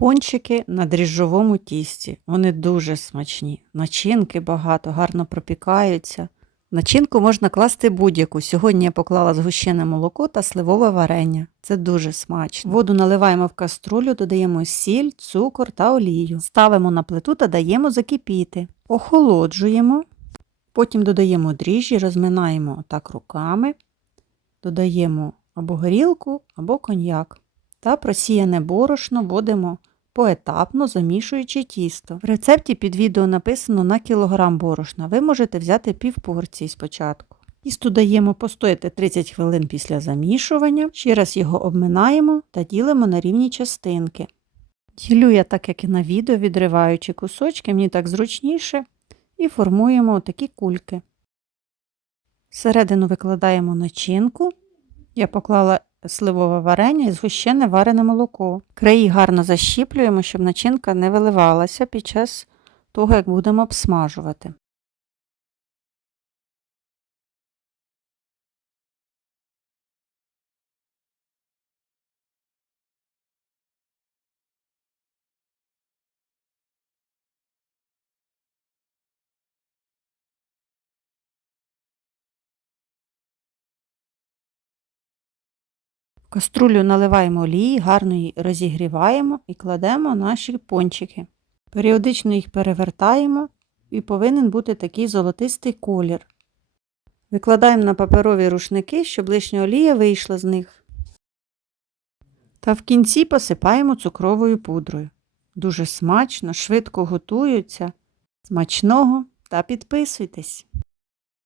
Пончики на дріжджовому тісті. Вони дуже смачні. Начинки багато, гарно пропікаються. Начинку можна класти будь-яку. Сьогодні я поклала згущене молоко та сливове варення. Це дуже смачно. Воду наливаємо в каструлю, додаємо сіль, цукор та олію. Ставимо на плиту та даємо закипіти. Охолоджуємо. Потім додаємо дріжджі, розминаємо отак руками. Додаємо або горілку, або коньяк. Та просіяне борошно вводимо поетапно, замішуючи тісто. В рецепті під відео написано на кілограм борошна. Ви можете взяти півпорції спочатку. Тісто даємо постояти 30 хвилин після замішування. Ще раз його обминаємо та ділимо на рівні частинки. Ділю я так, як і на відео, відриваючи кусочки, мені так зручніше, і формуємо такі кульки. Всередину викладаємо начинку. Я поклала сливове варення і згущене варене молоко. Краї гарно защіплюємо, щоб начинка не виливалася під час того, як будемо обсмажувати. Каструлю наливаємо олії, гарно її розігріваємо і кладемо наші пончики. Періодично їх перевертаємо і повинен бути такий золотистий колір. Викладаємо на паперові рушники, щоб лишня олія вийшла з них. Та в кінці посипаємо цукровою пудрою. Дуже смачно, швидко готуються. Смачного та підписуйтесь!